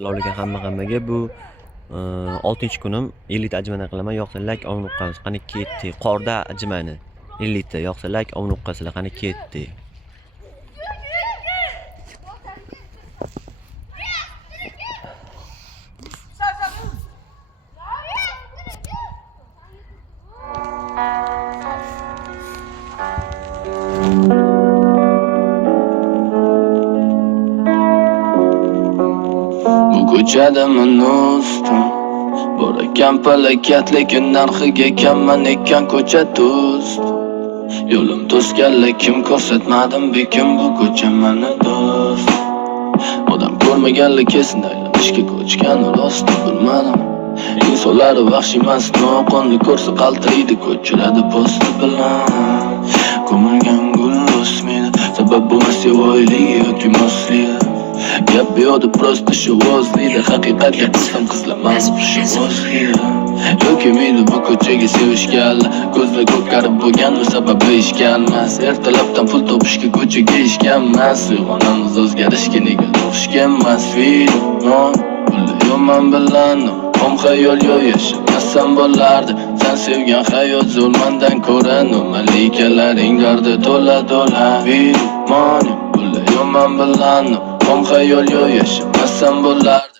Ularga hammaga bu 6-kunim 50 ta ajmani qilaman, yo'qsa lak ovnuqqamiz qani ketdi. Qorda ajmani 50 ta, yo'qsa lak ovnuqqasizlar qani ketdi. Ko'chada men ustim bor ekan falokat, lekin narxiga kamman ekan ko'cha do'st. Yo'lim to'sganlar kim, ko'rsatmadim bekim bu ko'cha mani do'st. Odam ko'rmaganlar kesin aylanishga ko'chgan rost bilmadim. İnsanlar vahşi emas, noqonli ko'rsa qaltiraydi ko'chalarda posti bilan. Ko'milgan gul o'smaydi, sabab bo'lmas yo'qligi yoki mosligi. Gap yo'qdi prosta shovozlaydi, haqiqatga qilsam qizlar mazkur shovozlaydi. Yoki meni bu ko'chaga sevishganlar ko'zlar ko'karib bo'lganmi, sababi ishganmas. Ertalabdan pul topishga ko'chaga ishganmas. Uyg'onamiz o'zgarishga nega to'xishganmas. Yo'man bilan om xayol yo'q yashamasam bo'lardi. Sen sevgan hayot zulmandan ko'ra malikalarning dardi to'la. Yo'man bilan om xayol yo'q yashamasam bo'lardi.